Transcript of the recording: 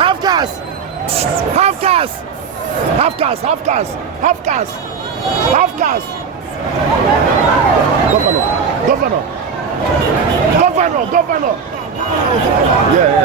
Half gas! Half gas! Half gas! Half gas! Half gas! Half gas! Governor! Governor! Governor! Governor! Yeah.